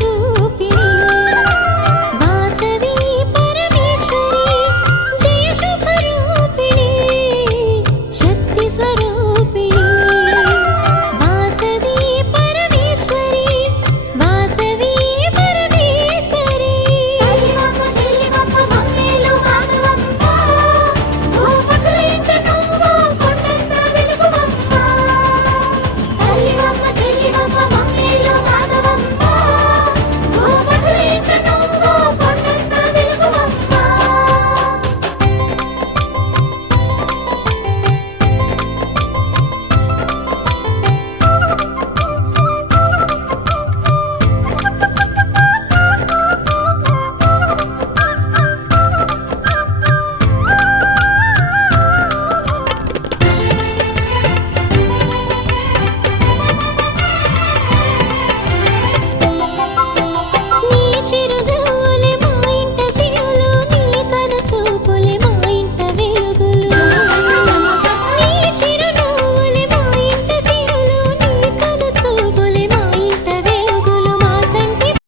ಗುರು